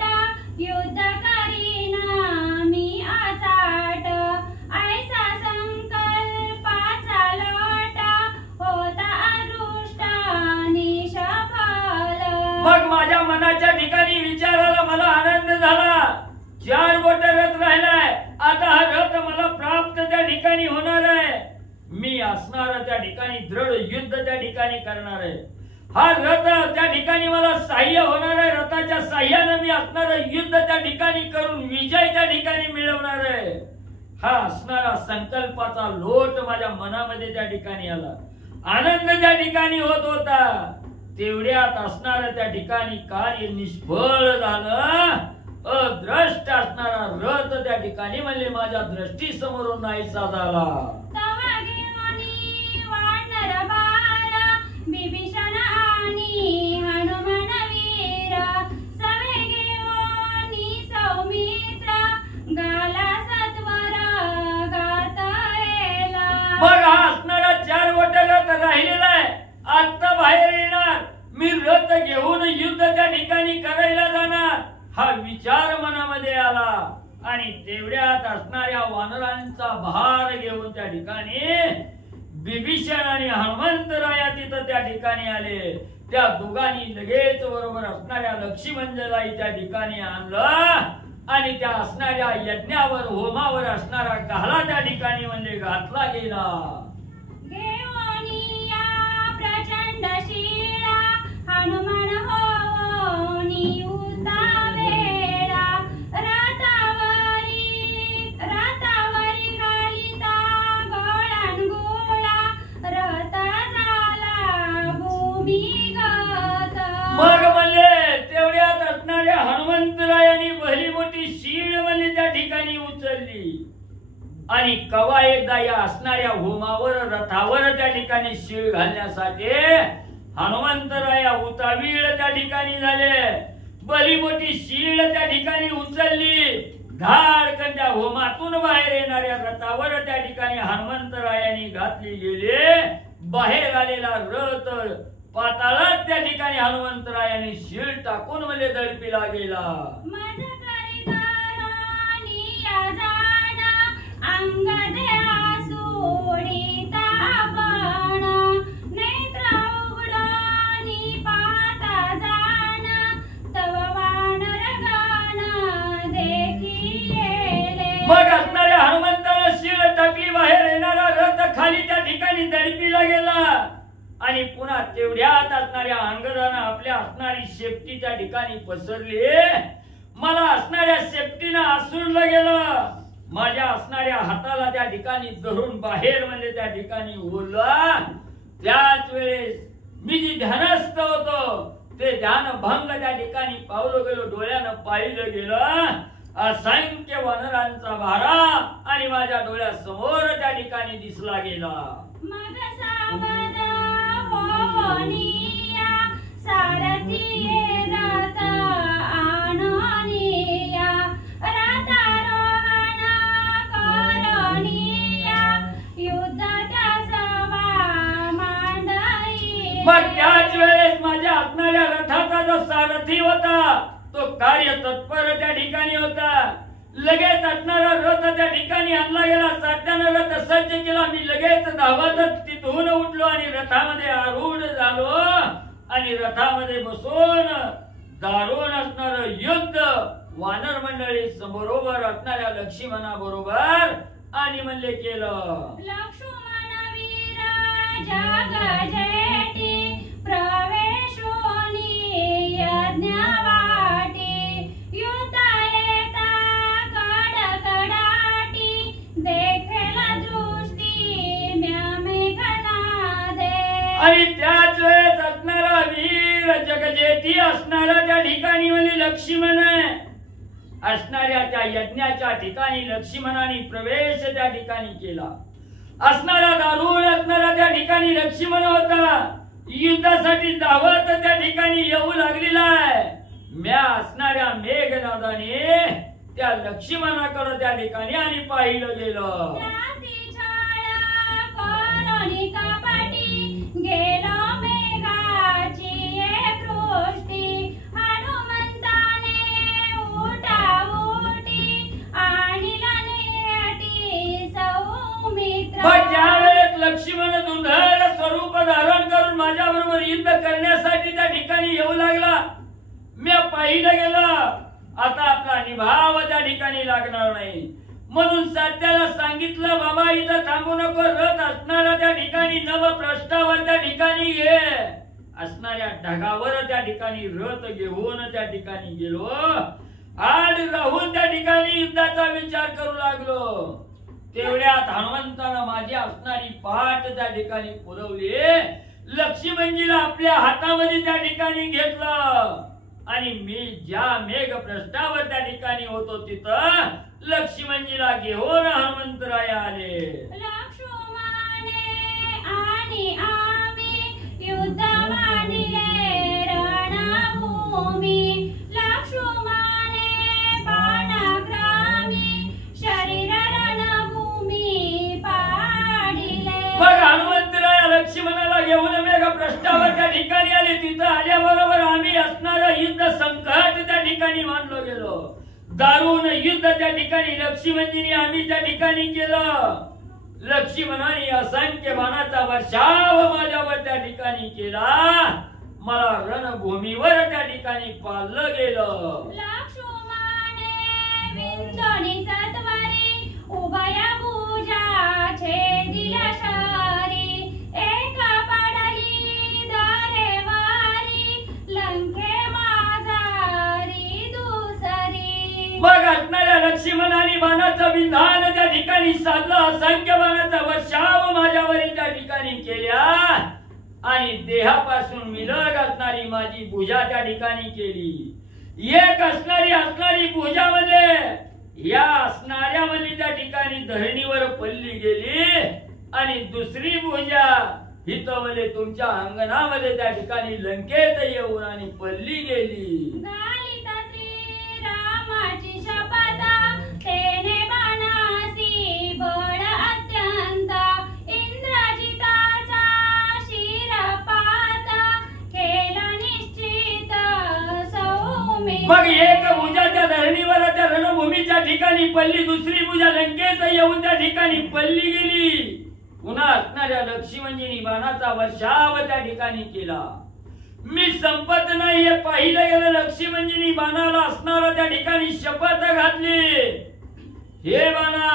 युद्ध करीना मी आचाट ऐसा संकल्पाचा लोट होता अदृष्ट निष्फल. मग माझ्या मनाच्या ठिकाणी विचार आला मला आनंद झाला 4 बोट रथ राहिलाय आता हा रथ मला प्राप्त त्या ठिकाणी होणार आहे मी असणार त्या ठिकाणी दृढ युद्ध त्या ठिकाणी करणार आहे हा रथ त्या ठिकाणी मला सहाय्य होणार आहे रथाच्या सहाय्याने मी असणार युद्ध त्या ठिकाणी करून विजय त्या ठिकाणी मिळवणार आहे हा असणारा संकल्पाचा लोट माझ्या मनामध्ये त्या ठिकाणी आला आनंद त्या ठिकाणी होत होता तेवढ्यात असणारं त्या ठिकाणी कार्य निष्फळ झालं. अद्रष्ट असणारा रथ त्या ठिकाणी म्हणले माझ्या दृष्टी समोरून नाहीसा झाला. तवा घेऊनी वानर बार, बिभीषण आणि हनुमान वीर, सवे घेऊनी सौमित्र, गाला सत्वर गातयला. मग हा असणारा 4 गोटे रथ राहिलेला आहे. आता बाहेर येणार, मी रथ घेऊन युद्ध त्या ठिकाणी करायला जाणार हा विचार मनामध्ये आला. आणि तेवढ्यात असणाऱ्या वानरांचा भार घेऊन त्या ठिकाणी बिभीषण आणि हनुमंतराया तिथं त्या ठिकाणी आले. त्या दोघांनी लगेच बरोबर असणाऱ्या लक्ष्मणजलाही त्या ठिकाणी आणलं आणि त्या असणाऱ्या यज्ञावर होमावर असणारा गाला त्या ठिकाणी म्हणजे घातला गेला. घेऊनिया प्रचंड शिळा, हनुमान होऊनी उतावेळा, रथावरी घालिता गोळान गोळा, रथ झाला भूमिगत. मग म्हणले तेवढ्यात असणाऱ्या हनुमंतरायांनी भली मोठी शीळ म्हणले त्या ठिकाणी उचलली आणि कवा एकदा या असणाऱ्या होमावर रथावर त्या ठिकाणी शीळ घालण्यासाठी हनुमंतराया उतावीळ त्या ठिकाणी झाले. भली मोठी शीळ त्या ठिकाणी उचलली, धाडकन त्या होमातून बाहेर येणाऱ्या रथावर त्या ठिकाणी हनुमंतरायांनी घातली गेली. बाहेर आलेला रथ पाताळात त्या ठिकाणी हनुमंतरायांनी शीळ टाकून म्हणजे दडपीला गेला. माझ करी या जाण, अंगद्या सोडिता पण, नेत्र उघडोनी पाहता जाण, तव वानर गण देखी येले. मग असणाऱ्या हनुमंताला शीळ टाकली, बाहेर येणारा रथ खाली त्या ठिकाणी दडपीला गेला. आणि पुन्हा तेवढ्यात असणाऱ्या अंगदानं आपल्या असणारी शेपटी त्या ठिकाणी पसरली. मला असणाऱ्या शेपटीनं आसुरलं गेलं. माझ्या असणाऱ्या हाताला त्या ठिकाणी धरून बाहेर म्हणजे त्या ठिकाणी ओढला. त्याच वेळेस मी जी ध्यानस्थ होतो ते ध्यान भंग त्या ठिकाणी पावलो गेलो, डोळ्यानं पाहिलं गेलं. असंख्य वानरांचा भारा आणि माझ्या डोळ्यासमोर त्या ठिकाणी दिसला गेला. मग सावध होनिया, सारथी रथ आणनिया, रथारोहण करनिया, युद्ध त्यासवा मांडई. मग त्याच वेळेस माझ्या असणाऱ्या रथाचा जो सारथी होता तो कार्य तत्पर त्या ठिकाणी होता. लगेच असणारा रथ त्या ठिकाणी आणला गेला. साध्यानं रथ सज्ज केला. मी लगेच धावतच तिथून उठलो आणि रथामध्ये आरूढ झालो आणि रथामध्ये बसून दारुण असणार युद्ध वानर मंडळी बरोबर असणाऱ्या लक्ष्मणाबरोबर आणि म्हणले केलं. लक्ष्मण वीर जग जेठी, प्रवेशोनी यज्ञवाटी, युद्ध येता कडकडाटी, देखेला दृष्टी मेघनादे. आणि त्याच वेळेस असणारा वीर जगजेठी असणारा त्या ठिकाणी म्हणजे लक्ष्मण असणाऱ्या त्या यज्ञाच्या ठिकाणी लक्ष्मणाने प्रवेश त्या ठिकाणी केला. असणारा दारुण असणारा त्या ठिकाणी लक्ष्मण होता. युद्धासाठी धावत त्या ठिकाणी येऊ लागलेला आहे. म्या असणाऱ्या मेघनादाने त्या लक्ष्मणाकडे त्या ठिकाणी आणि पाहिलं गेलं. त्यासी छाड करोनी कपटी, गेलो मेघाची एक दृष्टी, हनुमंताने उठाउटी, आणिला नेटी सौमित्र. मग ज्यावेळेस लक्ष्मण दुंधर स्वरूप धारण करून माझ्या बरोबर युद्ध करण्यासाठी त्या ठिकाणी येऊ लागला, मी पाहिलं गेलं. आता आपला निभाव त्या ठिकाणी लागणार नाही म्हणून सात्याला सांगितलं, बाबा इथं थांबू नको, रथ असणारा त्या ठिकाणी नवप्रस्थावर त्या ठिकाणी ये. असणाऱ्या ढगावर त्या ठिकाणी रथ घेऊन त्या ठिकाणी गेलो. आड राहून त्या ठिकाणी युद्धाचा विचार करू लागलो. तेवढ्यात हनुमंतानं माझी असणारी पाठ त्या ठिकाणी पुरवली. लक्ष्मणजीला आपल्या हातामध्ये त्या ठिकाणी घेतलं आणि मी ज्या मेघ पृष्ठावर त्या ठिकाणी होतो तिथं लक्ष्मणजीला घेऊन हनुमंतराय आले. लक्ष्मणे आणि आम्ही युद्ध मांडिले रणभूमी. लक्ष्मणे बाणाग्रामी शरीर रणभूमी पाडिले. मग हनुमंतराय लक्ष्मणाला घेऊन मेघ पृष्ठावर त्या ठिकाणी आले. तिथं आल्याबरोबर आम्ही असणारं युद्ध संकट त्या ठिकाणी मानलो गेलो. दारुण युद्ध त्या ठिकाणी लक्ष्मणजींनी आम्ही त्या ठिकाणी केलं. लक्ष्मणाने असंख्य बाणाचा वर्षाव माझ्यावर त्या ठिकाणी केला. मला रणभूमीवर त्या ठिकाणी पाळलं गेलं. लक्ष्मणे विंचोनी सत्वरी उभय भुजा छेदिला शरी. एक पडली दरेवारी लंके माझारी दुसरी. मग असणाऱ्या लक्ष्मणाने बाणाचं विधान त्या ठिकाणी साधलं. असंख्य बाणाचा वर्षाव माझ्यावर त्या ठिकाणी केल्या आणि देहापासून विलग असणारी माझी भुजा त्या ठिकाणी केली. एक असणारी भुजामध्ये या असणाऱ्यामध्ये त्या ठिकाणी धरणीवर पडली गेली आणि दुसरी भुजा हितवले तुमच्या अंगणामध्ये त्या ठिकाणी लंकेत येऊन आणि पडली गेली. गालिता श्रीरामाची शपथ तेने बाणासी बळ अत्यंत. इंद्रजिताचा शिरपात केला निश्चित सौमित्र. मग एक भुजा त्या धरणीवर त्या रणभूमीच्या ठिकाणी पडली. दुसरी भुजा लंकेत येऊन त्या ठिकाणी पडली गेली. पुन्हा असणाऱ्या लक्ष्मणजींनी बाणाचा वर्षाव त्या ठिकाणी केला. मी संपत नाही हे पाहिलं गेलं. लक्ष्मणजींनी बाणाला असणारा त्या ठिकाणी शपथ घातली. हे बाणा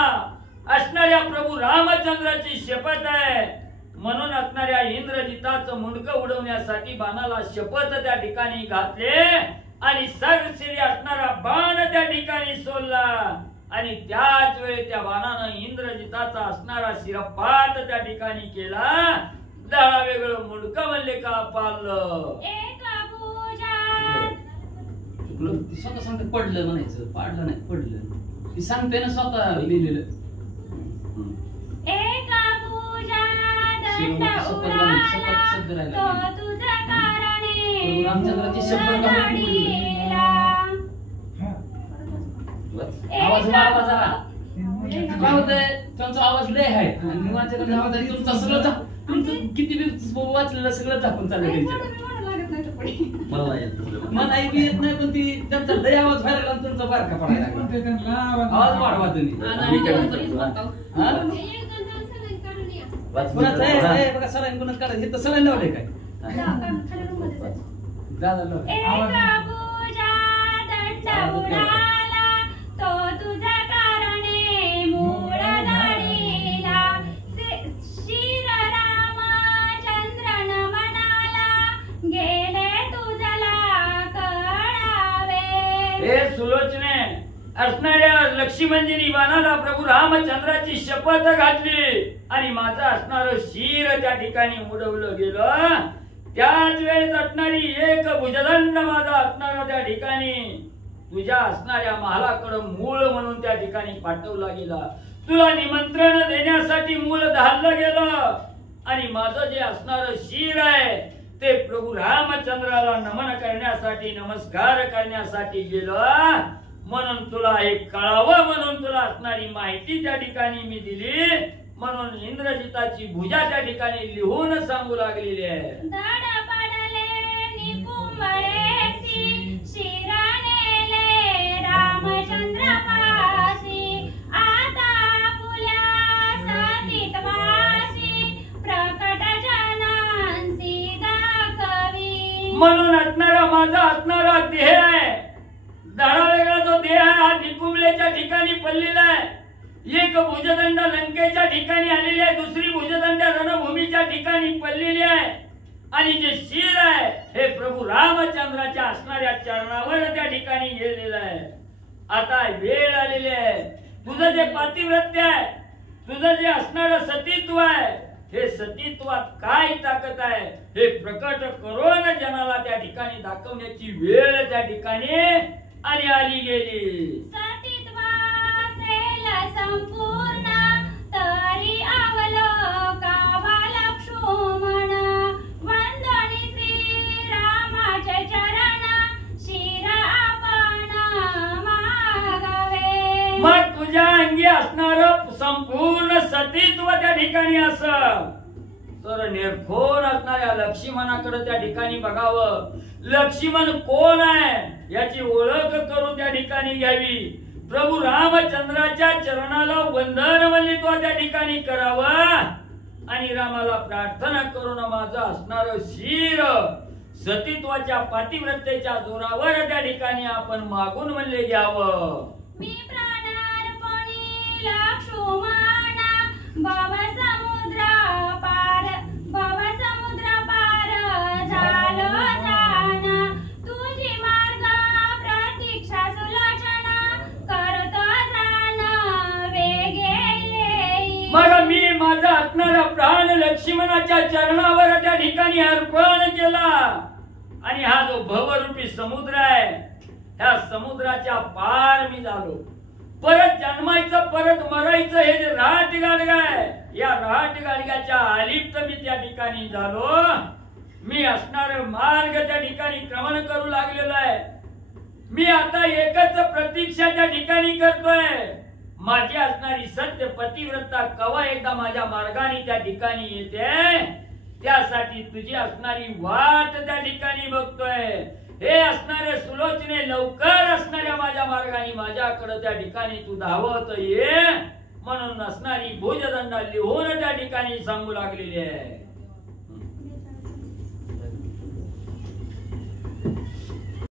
असणाऱ्या प्रभू रामचंद्राची शपथ आहे म्हणून असणाऱ्या इंद्रजिताचं मुंडकं उडवण्यासाठी बाणाला शपथ त्या ठिकाणी घातले आणि सरश्री असणारा बाण त्या ठिकाणी सोडला आणि त्याच वेळी त्या बाणानं इंद्रजिताचा असणारा शिरपात त्या ठिकाणी केला. दहा वेगळं मुंडकं म्हणले का पाळलं. एक भुजात ती स्वतः सांगते पडलं म्हणायचं, पाडलं नाही पडलं. ती सांगते ना स्वतः लिहिलेलं. एक भुजा दंड शपथ शब्द उडाला राहिला. तो तुझ्या कारणे प्रभू रामचंद्राची शपथ उडाला. आवाज वाढवा जरा. काय होतंय त्यांचा आवाज लय आहे आणि माझ्याकडे आवाज आहे तुमचा सगळं तुमचं किती बी वाचलेलं सगळं झाकून चाललं त्यांच्याकडे. मला ऐकू येत नाही पण ती त्यांचा लय आवाज व्हायला लागला आणि तुमचा बारका पडायला लागला. आवाज वाढवा तुम्ही. बघा सलाईन कोणाच काढायचं हे तर सलाईन लावले काय दादा लाव. एक भुजा दंड उडाला तो तुझ्या कारणे मूळ दाढीला. शिर रामचंद्रन म्हणाला गेले तुझला कळावे. हे सुलोचने असणाऱ्या लक्ष्मणजींनी बाणाला प्रभू रामचंद्राची शपथ घातली आणि माझं असणारं शिर त्या ठिकाणी उडवलं गेलं. त्याच वेळेस असणारी एक भुजदंड माझा असणारा त्या ठिकाणी तुझ्या असणाऱ्या महालाकडं मूळ म्हणून त्या ठिकाणी पाठवला गेला. तुला निमंत्रण देण्यासाठी मूळ धाडलं गेलं आणि माझं जे असणारं शिर आहे ते प्रभू रामचंद्राला नमन करण्यासाठी नमस्कार करण्यासाठी गेलं. म्हणून तुला हे कळावं म्हणून तुला असणारी माहिती त्या ठिकाणी मी दिली. म्हणून इंद्रजिताची भुजा त्या ठिकाणी लिहून सांगू लागलेली आहे. धड पडले निकुंभळेसी शिरानेले रामचंद्र पासी. आता फुल्या सतीतवासी प्रकट जनांसी दाखवी. म्हणून असणारा माझा असणारा देह आहे. धडा वेगळा जो देह आहे हा निकुंभलेच्या ठिकाणी पडलेला आहे. एक भुजदंड लंकेच्या ठिकाणी आलेली आहे. दुसरी भुजदंड रणभूमीच्या ठिकाणी पडलेली आहे आणि जे शिर आहे हे प्रभू रामचंद्राच्या असणाऱ्या चरणावर त्या ठिकाणी गेलेलं आहे. आता वेळ आलेली आहे. तुझं जे पातिव्रत्य आहे तुझं जे असणारं सतीत्व आहे हे सतीत्वात काय ताकद आहे हे प्रकट करून जनाला त्या ठिकाणी दाखवण्याची वेळ त्या ठिकाणी आणि आली गेली. सतीत्वासेल संपूर्ण तरी अवलोकावा लक्ष्मण वंदनी श्री रामाचे चरण शिर आपण मागवे. मग तुझ्या अंगी असणार संपूर्ण सतीत्व त्या ठिकाणी असं तर निर्खोन असणाऱ्या लक्ष्मणाकडे त्या ठिकाणी बघावं. लक्ष्मण कोण आहे याची ओळख करून त्या ठिकाणी घ्यावी. प्रभू रामचंद्राच्या चरणाला वंदन वंदित्व त्या ठिकाणी करावं आणि रामाला प्रार्थना करून माझं असणार शिर सतीत्वाच्या पातिव्रतेच्या जोरावर त्या ठिकाणी आपण मागून म्हणले घ्यावं. मी प्राणार्पणी लक्ष्मण भव समुद्र पार झालो जाना तुझी मार्ग प्रतीक्षा सुलोचना करतो जाना वेगे येई. मग मी माझा असणारा प्राण लक्ष्मणाच्या चरणावर त्या ठिकाणी अर्पण केला आणि हा जो भवरूपी समुद्र आहे ह्या समुद्राच्या पार मी झालो. परत जन्मायचं परत मरायचं हे जे राट गाडगा आहे या राट गाडग्याच्या अलिप्त मी त्या ठिकाणी झालो. मी असणार मार्ग त्या ठिकाणी क्रमण करू लागलेलो आहे. मी आता एकच प्रतीक्षा त्या ठिकाणी करतोय. माझी असणारी सत्य पतिव्रता कवा एकदा माझ्या मार्गाने त्या ठिकाणी येते त्यासाठी तुझी असणारी वाट त्या ठिकाणी बघतोय. हे असणारे सुलोचने लवकर असणाऱ्या माझ्या मार्गाने माझ्याकडे त्या ठिकाणी तू धावत ये म्हणून असणारी भुजदंड लिहून त्या ठिकाणी सांगू लागलेली आहे.